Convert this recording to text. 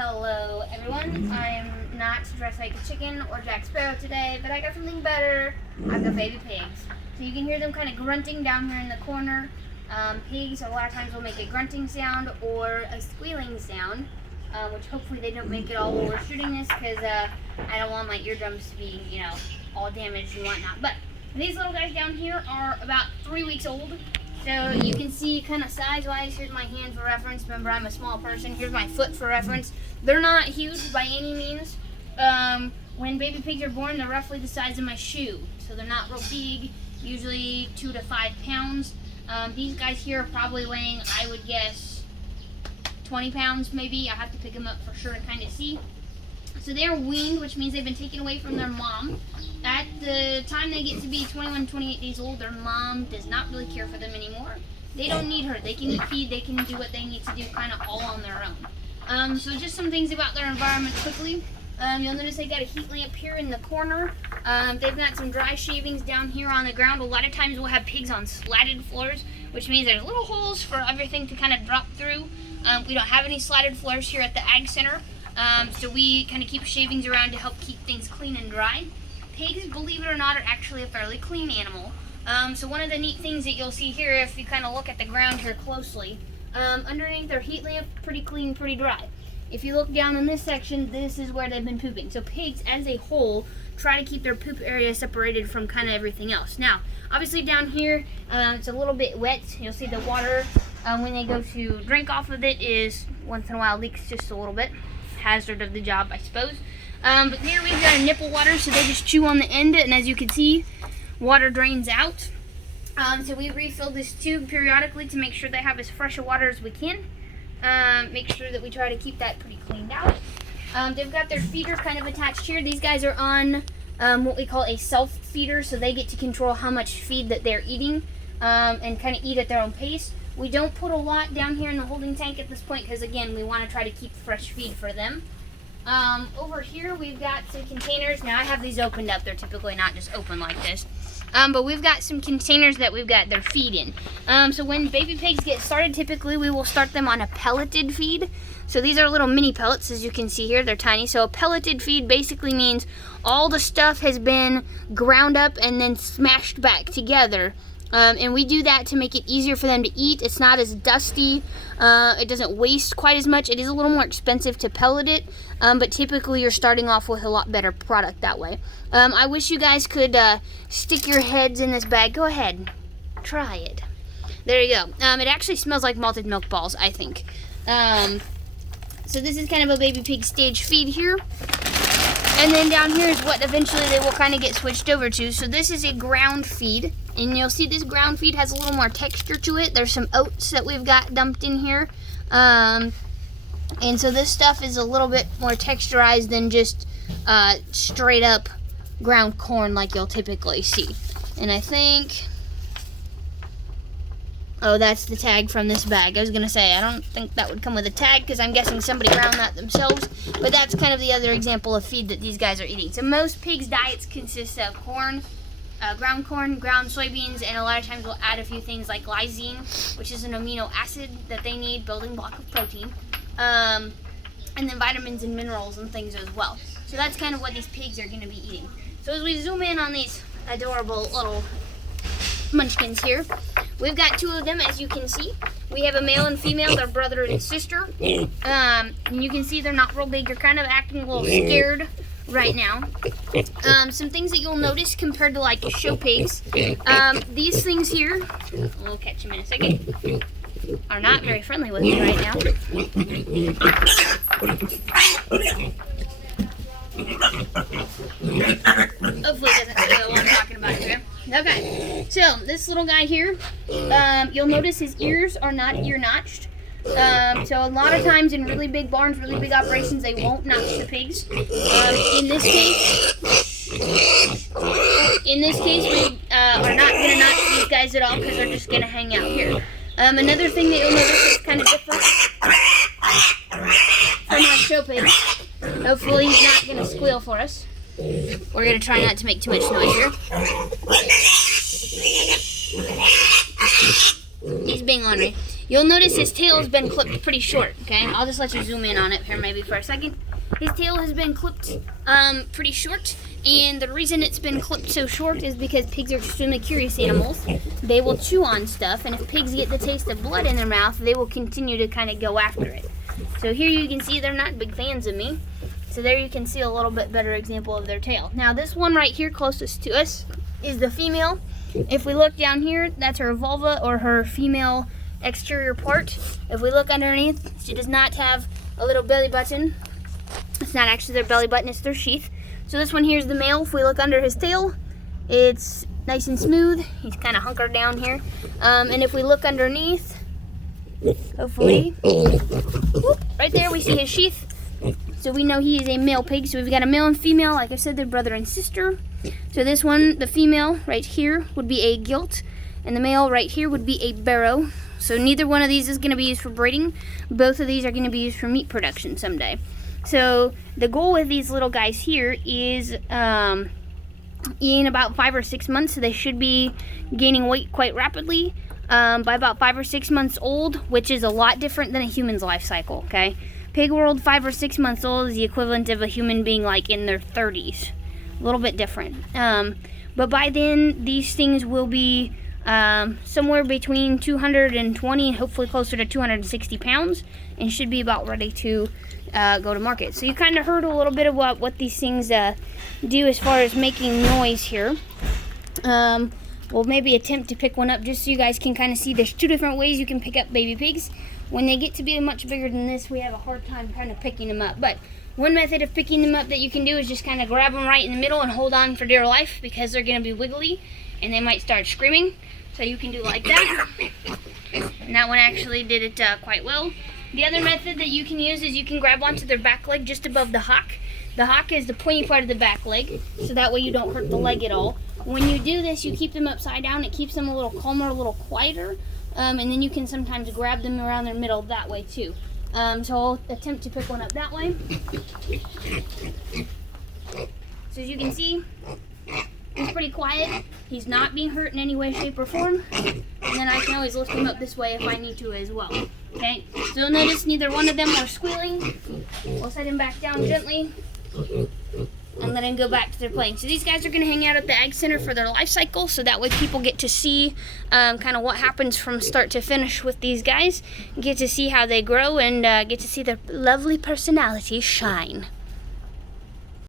Hello everyone, I'm not dressed like a chicken or Jack Sparrow today, but I got something better. I've got baby pigs. So you can hear them kind of grunting down here in the corner. Pigs a lot of times will make a grunting sound or a squealing sound, which hopefully they don't make it all while we're shooting this, because I don't want my eardrums to be, all damaged and whatnot. But these little guys down here are about 3 weeks old. So you can see kind of size-wise, here's my hand for reference. Remember, I'm a small person. Here's my foot for reference. They're not huge by any means. When baby pigs are born, they're roughly the size of my shoe. So they're not real big, usually 2 to 5 pounds. These guys here are probably weighing, I would guess, 20 pounds maybe. I have to pick them up for sure to kind of see. So they're weaned, which means they've been taken away from their mom. At the time they get to be 21, 28 days old, their mom does not really care for them anymore. They don't need her. They can eat feed, they can do what they need to do kind of all on their own. So just some things about their environment quickly. You'll notice they got a heat lamp here in the corner. They've got some dry shavings down here on the ground. A lot of times we'll have pigs on slatted floors, which means there's little holes for everything to kind of drop through. We don't have any slatted floors here at the Ag Center. So we kind of keep shavings around to help keep things clean and dry. Pigs, believe it or not, are actually a fairly clean animal. So one of the neat things that you'll see here, if you kind of look at the ground here closely, underneath their heat lamp, pretty clean, pretty dry. If you look down in this section, this is where they've been pooping. So pigs, as a whole, try to keep their poop area separated from kind of everything else. Now, obviously down here, it's a little bit wet. You'll see the water, when they go to drink off of it, is once in a while leaks just a little bit. Hazard of the job, I suppose. But here we've got a nipple water, so they just chew on the end, and as you can see, water drains out. So we refill this tube periodically to make sure they have as fresh a water as we can. Make sure that we try to keep that pretty cleaned out. They've got their feeder kind of attached here. These guys are on what we call a self-feeder, so they get to control how much feed that they're eating and kind of eat at their own pace. We don't put a lot down here in the holding tank at this point because, again, we want to try to keep fresh feed for them. Over here, we've got some containers. Now, I have these opened up. They're typically not just open like this. But we've got some containers that we've got their feed in. So when baby pigs get started, typically we will start them on a pelleted feed. So these are little mini pellets, as you can see here. They're tiny. So a pelleted feed basically means all the stuff has been ground up and then smashed back together. And we do that to make it easier for them to eat. It's not as dusty. It doesn't waste quite as much. It is a little more expensive to pellet it, but typically you're starting off with a lot better product that way. I wish you guys could stick your heads in this bag. Go ahead. Try it. There you go. It actually smells like malted milk balls, I think. So this is kind of a baby pig stage feed here. And then down here is what eventually they will kind of get switched over to. So this is a ground feed. And you'll see this ground feed has a little more texture to it. There's some oats that we've got dumped in here. And so this stuff is a little bit more texturized than just straight up ground corn like you'll typically see. And I think... Oh, that's the tag from this bag. I was going to say, I don't think that would come with a tag because I'm guessing somebody ground that themselves. But that's kind of the other example of feed that these guys are eating. So most pigs' diets consist of corn, ground soybeans, and a lot of times we'll add a few things like lysine, which is an amino acid that they need, building block of protein, and then vitamins and minerals and things as well. So that's kind of what these pigs are going to be eating. So as we zoom in on these adorable little munchkins here, we've got 2 of them, as you can see. We have a male and female, they're brother and sister. And you can see they're not real big. You're kind of acting a little scared right now. Some things that you'll notice compared to like show pigs. These things here, we'll catch them in a second, are not very friendly with me right now. Hopefully it doesn't know what I'm talking about here. Okay, so this little guy here, you'll notice his ears are not ear notched. So a lot of times in really big barns, really big operations, they won't notch the pigs. In this case, we are not going to notch these guys at all because they're just going to hang out here. Another thing that you'll notice is kind of different from our show pig. Hopefully he's not going to squeal for us. We're going to try not to make too much noise here. He's being ornery. you'll notice his tail has been clipped pretty short, okay? I'll just let you zoom in on it here maybe for a second. His tail has been clipped pretty short, and the reason it's been clipped so short is because pigs are extremely curious animals. They will chew on stuff, and if pigs get the taste of blood in their mouth, they will continue to kind of go after it. So here you can see they're not big fans of me. So there you can see a little bit better example of their tail. Now this one right here closest to us is the female. If we look down here, that's her vulva, or her female exterior part. If we look underneath, she does not have a little belly button. It's not actually their belly button, it's their sheath. So this one here is the male. If we look under his tail, it's nice and smooth. He's kind of hunkered down here. And if we look underneath, hopefully, whoop, right there we see his sheath. So we know he is a male pig. So we've got a male and female. Like I said, they're brother and sister. So this one, the female right here would be a gilt, and the male right here would be a barrow. So neither one of these is going to be used for breeding. Both of these are going to be used for meat production someday. So the goal with these little guys here is in about 5 or 6 months, they should be gaining weight quite rapidly. By about 5 or 6 months old, which is a lot different than a human's life cycle, okay? Pig world, 5 or 6 months old is the equivalent of a human being like in their 30s. A little bit different. But by then, these things will be somewhere between 220 and hopefully closer to 260 pounds, and should be about ready to go to market. So you kind of heard a little bit about what these things do as far as making noise here. We'll maybe attempt to pick one up just so you guys can kind of see there's 2 different ways you can pick up baby pigs. When they get to be much bigger than this, we have a hard time kind of picking them up. But one method of picking them up that you can do is just kind of grab them right in the middle and hold on for dear life, because they're going to be wiggly and they might start screaming. So you can do like that. And that one actually did it quite well. The other method that you can use is you can grab onto their back leg just above the hock. The hock is the pointy part of the back leg, so that way you don't hurt the leg at all. When you do this, you keep them upside down. It keeps them a little calmer, a little quieter, and then you can sometimes grab them around their middle that way too. So I'll attempt to pick one up that way. So as you can see, he's pretty quiet. He's not being hurt in any way, shape, or form. And then I can always lift him up this way if I need to as well. Okay, so you'll notice neither one of them are squealing. We'll set him back down gently and let him go back to their playing. So these guys are going to hang out at the Ag Center for their life cycle, so that way people get to see kind of what happens from start to finish with these guys, get to see how they grow, and get to see their lovely personalities shine.